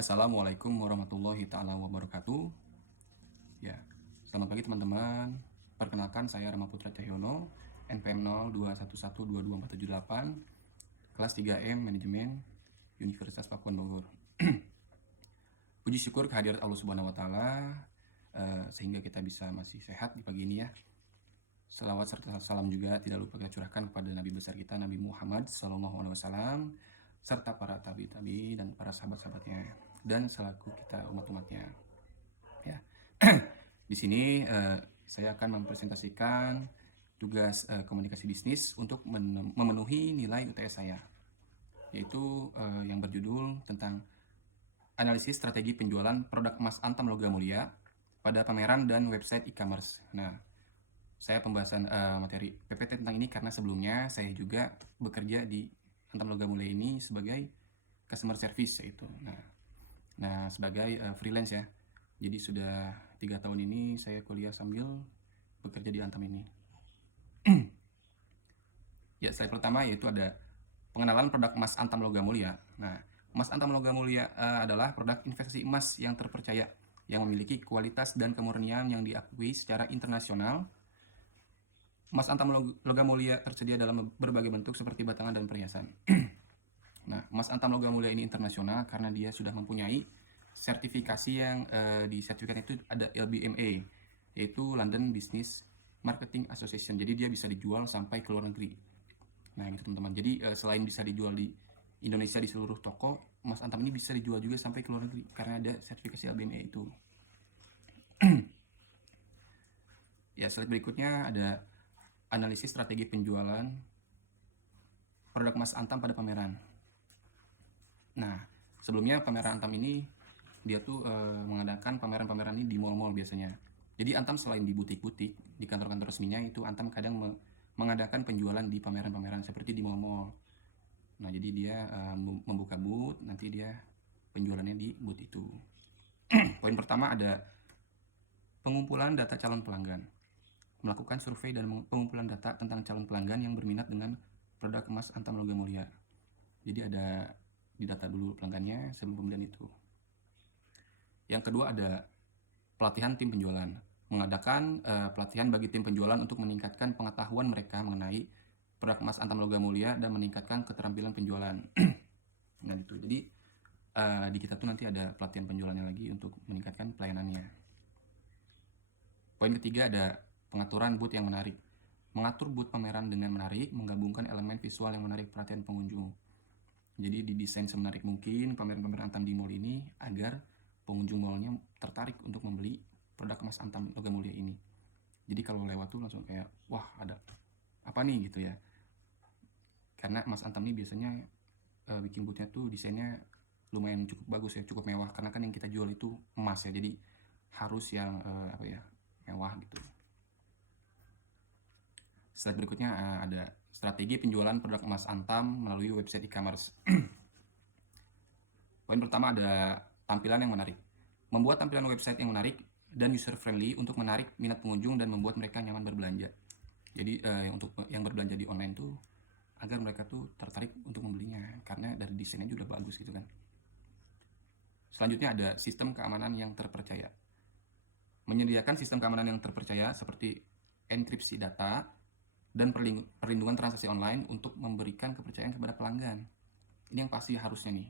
Assalamualaikum warahmatullahi taala wabarakatuh. Ya, selamat pagi teman-teman. Perkenalkan saya Rama Putra Cahyono, NPM 0211222478, kelas 3M Manajemen, Universitas Pakuan Bogor. Puji syukur kehadirat Allah Subhanahu wa taala sehingga kita bisa masih sehat di pagi ini ya. Selawat serta salam juga tidak lupa kita curahkan kepada Nabi besar kita Nabi Muhammad SAW serta para tabi-tabi dan para sahabat-sahabatnya dan selaku kita umat-umatnya. Ya. Di sini saya akan mempresentasikan tugas komunikasi bisnis untuk memenuhi nilai UTS saya, yaitu yang berjudul tentang analisis strategi penjualan produk emas Antam Logam Mulia pada pameran dan website e-commerce. Nah, saya pembahasan materi PPT tentang ini karena sebelumnya saya juga bekerja di Antam Logam Mulia ini sebagai customer service yaitu. Nah sebagai freelance ya. Jadi sudah 3 tahun ini saya kuliah sambil bekerja di Antam ini. Ya, slide pertama yaitu ada pengenalan produk emas Antam Logam Mulia. Nah, emas Antam Logam Mulia adalah produk investasi emas yang terpercaya, yang memiliki kualitas dan kemurnian yang diakui secara internasional. Emas Antam Logam Mulia tersedia dalam berbagai bentuk seperti batangan dan perhiasan. Nah, emas Antam Logam Mulia ini internasional karena dia sudah mempunyai sertifikasi yang di sertifikat itu ada LBMA, yaitu London Business Marketing Association. Jadi dia bisa dijual sampai ke luar negeri. Nah, gitu teman-teman. Jadi selain bisa dijual di Indonesia di seluruh toko, emas Antam ini bisa dijual juga sampai ke luar negeri karena ada sertifikasi LBMA itu. Ya, slide berikutnya ada analisis strategi penjualan produk emas Antam pada pameran. Nah, sebelumnya pameran Antam ini dia tuh mengadakan pameran-pameran ini di mall-mall biasanya. Jadi Antam selain di butik-butik, di kantor-kantor resminya itu Antam kadang mengadakan penjualan di pameran-pameran seperti di mall-mall. Nah, jadi dia membuka booth, nanti dia penjualannya di booth itu. Poin pertama ada pengumpulan data calon pelanggan. Melakukan survei dan pengumpulan data tentang calon pelanggan yang berminat dengan produk emas Antam Logam Mulia. Jadi ada di data dulu pelanggannya sebelum pembelian itu. Yang kedua ada pelatihan tim penjualan. Mengadakan pelatihan bagi tim penjualan untuk meningkatkan pengetahuan mereka mengenai produk emas Antam Logam Mulia dan meningkatkan keterampilan penjualan. Nah itu. Jadi di kita tuh nanti ada pelatihan penjualannya lagi untuk meningkatkan pelayanannya. Poin ketiga ada pengaturan booth yang menarik. Mengatur booth pameran dengan menarik, menggabungkan elemen visual yang menarik perhatian pengunjung. Jadi didesain semenarik mungkin pameran-pameran Antam di mall ini agar pengunjung mallnya tertarik untuk membeli produk emas Antam Logam Mulia ini. Jadi kalau lewat tuh langsung kayak, wah ada apa nih gitu ya. Karena emas Antam ini biasanya bikin boothnya tuh desainnya lumayan cukup bagus ya, cukup mewah. Karena kan yang kita jual itu emas ya, jadi harus yang mewah gitu. Slide berikutnya ada strategi penjualan produk emas Antam melalui website e-commerce. Poin pertama ada tampilan yang menarik. Membuat tampilan website yang menarik dan user friendly untuk menarik minat pengunjung dan membuat mereka nyaman berbelanja. Jadi untuk yang berbelanja di online tuh agar mereka tuh tertarik untuk membelinya karena dari desainnya juga bagus gitu kan. Selanjutnya ada sistem keamanan yang terpercaya. Menyediakan sistem keamanan yang terpercaya seperti enkripsi data dan perlindungan transaksi online untuk memberikan kepercayaan kepada pelanggan. Ini yang pasti harusnya nih.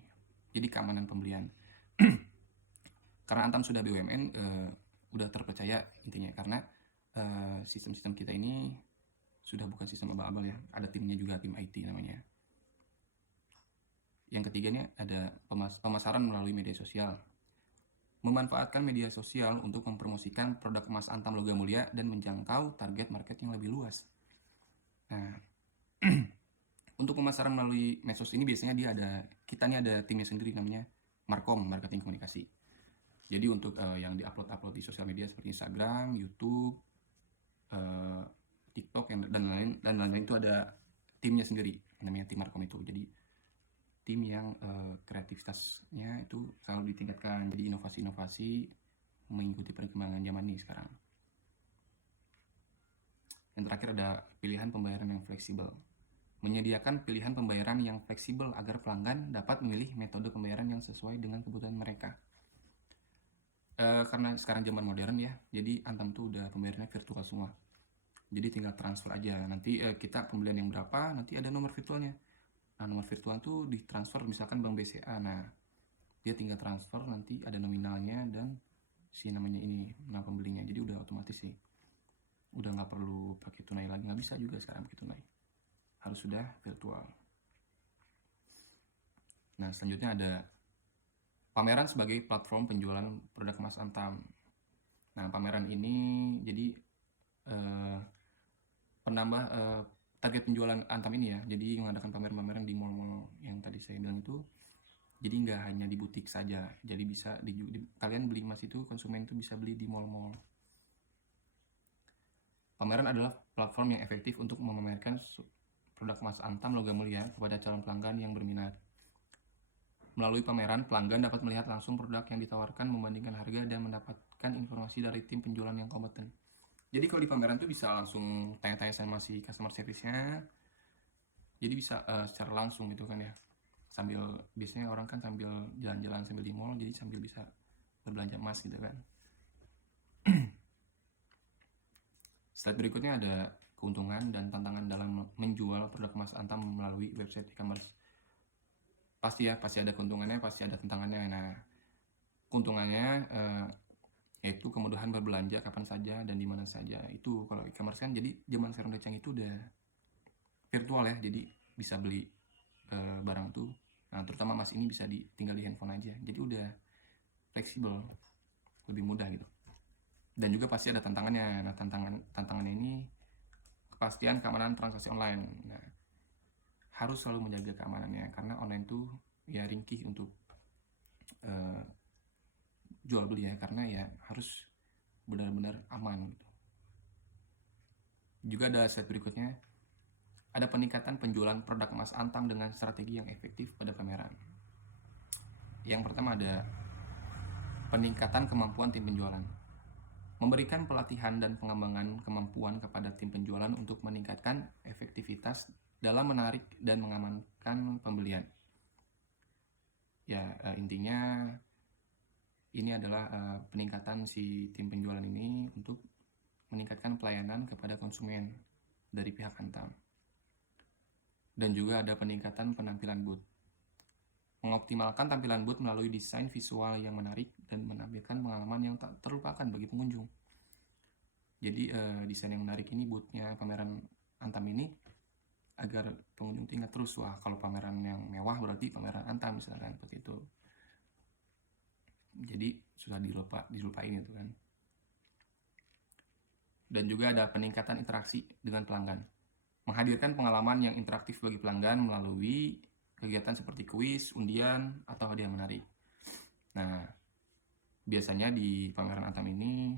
Jadi keamanan pembelian. Karena Antam sudah BUMN, udah terpercaya intinya. Karena sistem-sistem kita ini sudah bukan sistem abal-abal ya. Ada timnya juga, tim IT namanya. Yang ketiganya ada pemasaran melalui media sosial. Memanfaatkan media sosial untuk mempromosikan produk emas Antam Logam Mulia dan menjangkau target market yang lebih luas. Nah, untuk pemasaran melalui medsos ini biasanya kita nih ada timnya sendiri namanya Markom, Marketing Komunikasi. Jadi untuk yang diupload di sosial media seperti Instagram, YouTube, TikTok dan lain-lain itu ada timnya sendiri namanya tim Markom itu. Jadi tim yang kreativitasnya itu selalu ditingkatkan. Jadi inovasi-inovasi mengikuti perkembangan zaman ini sekarang. Yang terakhir ada pilihan pembayaran yang fleksibel. menyediakan pilihan pembayaran yang fleksibel agar pelanggan dapat memilih metode pembayaran yang sesuai dengan kebutuhan mereka. Karena sekarang zaman modern ya, jadi Antam tuh udah pembayarannya virtual semua. Jadi tinggal transfer aja. Nanti kita pembelian yang berapa, nanti ada nomor virtualnya. Nah, nomor virtual tuh ditransfer misalkan Bank BCA. Nah, dia tinggal transfer, nanti ada nominalnya dan si namanya ini, nama pembelinya. Jadi udah otomatis sih. Udah nggak perlu pakai tunai lagi, nggak bisa juga sekarang pakai tunai. Harus sudah virtual. Nah, selanjutnya ada pameran sebagai platform penjualan produk emas Antam. Nah, pameran ini jadi penambah target penjualan Antam ini ya. Jadi mengadakan pameran-pameran di mall-mall yang tadi saya bilang itu. Jadi nggak hanya di butik saja. Jadi bisa kalian beli emas itu, konsumen itu bisa beli di mall-mall. Pameran adalah platform yang efektif untuk memamerkan produk emas Antam logam mulia kepada calon pelanggan yang berminat. Melalui pameran, pelanggan dapat melihat langsung produk yang ditawarkan, membandingkan harga, dan mendapatkan informasi dari tim penjualan yang kompeten. Jadi kalau di pameran tuh bisa langsung tanya-tanya sama si customer service-nya. Jadi bisa secara langsung gitu kan ya. Sambil, biasanya orang kan sambil jalan-jalan sambil di mall, jadi sambil bisa berbelanja emas gitu kan. Slide berikutnya ada keuntungan dan tantangan dalam menjual produk emas Antam melalui website e-commerce. Pasti ada keuntungannya, pasti ada tantangannya. Nah, keuntungannya yaitu kemudahan berbelanja kapan saja dan di mana saja. Itu kalau e-commerce kan, jadi zaman sekarang udah canggih itu udah virtual ya, jadi bisa beli barang tuh. Nah, terutama emas ini bisa tinggal di handphone aja. Jadi udah fleksibel, lebih mudah gitu. Dan juga pasti ada tantangannya. Nah, tantangannya ini kepastian keamanan transaksi online. Nah, harus selalu menjaga keamanannya karena online tuh ya ringkih untuk jual beli ya, karena ya harus benar-benar aman gitu. Juga ada slide berikutnya, ada peningkatan penjualan produk emas Antam dengan strategi yang efektif pada pameran. Yang pertama ada peningkatan kemampuan tim penjualan. Memberikan pelatihan dan pengembangan kemampuan kepada tim penjualan untuk meningkatkan efektivitas dalam menarik dan mengamankan pembelian. Ya, intinya ini adalah peningkatan si tim penjualan ini untuk meningkatkan pelayanan kepada konsumen dari pihak Antam. Dan juga ada peningkatan penampilan booth. Mengoptimalkan tampilan booth melalui desain visual yang menarik dan menampilkan pengalaman yang tak terlupakan bagi pengunjung. Jadi desain yang menarik ini boothnya pameran Antam ini agar pengunjung ingat terus, wah kalau pameran yang mewah berarti pameran Antam misalkan, seperti itu. Jadi sudah dilupain itu kan. Dan juga ada peningkatan interaksi dengan pelanggan. Menghadirkan pengalaman yang interaktif bagi pelanggan melalui kegiatan seperti kuis, undian, atau hadiah menarik. Nah, biasanya di pameran Antam ini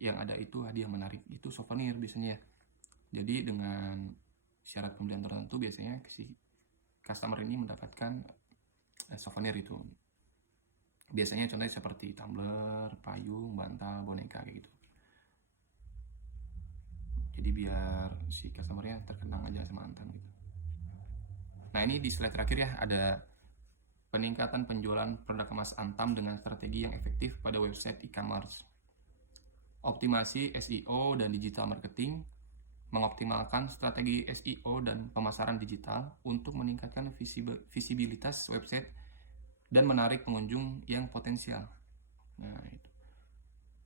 yang ada itu hadiah menarik, itu souvenir biasanya. Jadi dengan syarat pembelian tertentu biasanya si customer ini mendapatkan souvenir itu. Biasanya contohnya seperti tumbler, payung, bantal, boneka kayak gitu. Jadi biar si customernya terkenang aja sama Antam gitu. Nah, ini di slide terakhir ya, ada peningkatan penjualan produk emas Antam dengan strategi yang efektif pada website e-commerce. Optimasi SEO dan digital marketing, mengoptimalkan strategi SEO dan pemasaran digital untuk meningkatkan visibilitas website dan menarik pengunjung yang potensial. Nah, itu.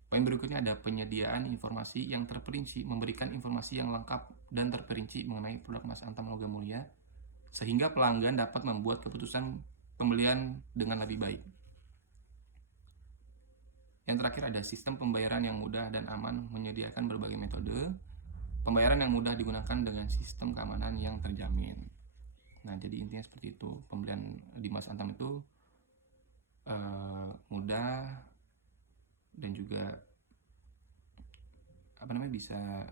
Poin berikutnya ada penyediaan informasi yang terperinci, memberikan informasi yang lengkap dan terperinci mengenai produk emas Antam logam mulia, sehingga pelanggan dapat membuat keputusan pembelian dengan lebih baik. Yang terakhir ada sistem pembayaran yang mudah dan aman, menyediakan berbagai metode pembayaran yang mudah digunakan dengan sistem keamanan yang terjamin. Nah, jadi intinya seperti itu. Pembelian di emas Antam itu mudah dan juga bisa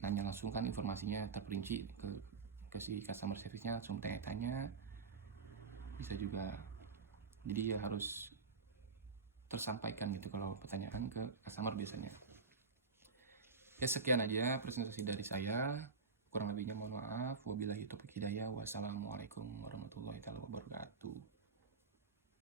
nanya langsung kan, informasinya terperinci ke si customer service-nya, langsung tanya-tanya. Bisa juga, jadi ya harus tersampaikan gitu kalau pertanyaan ke customer biasanya. Ya, sekian aja presentasi dari saya. Kurang lebihnya mohon maaf. Wabillahi taufiq hidayah. Wassalamualaikum warahmatullahi wabarakatuh.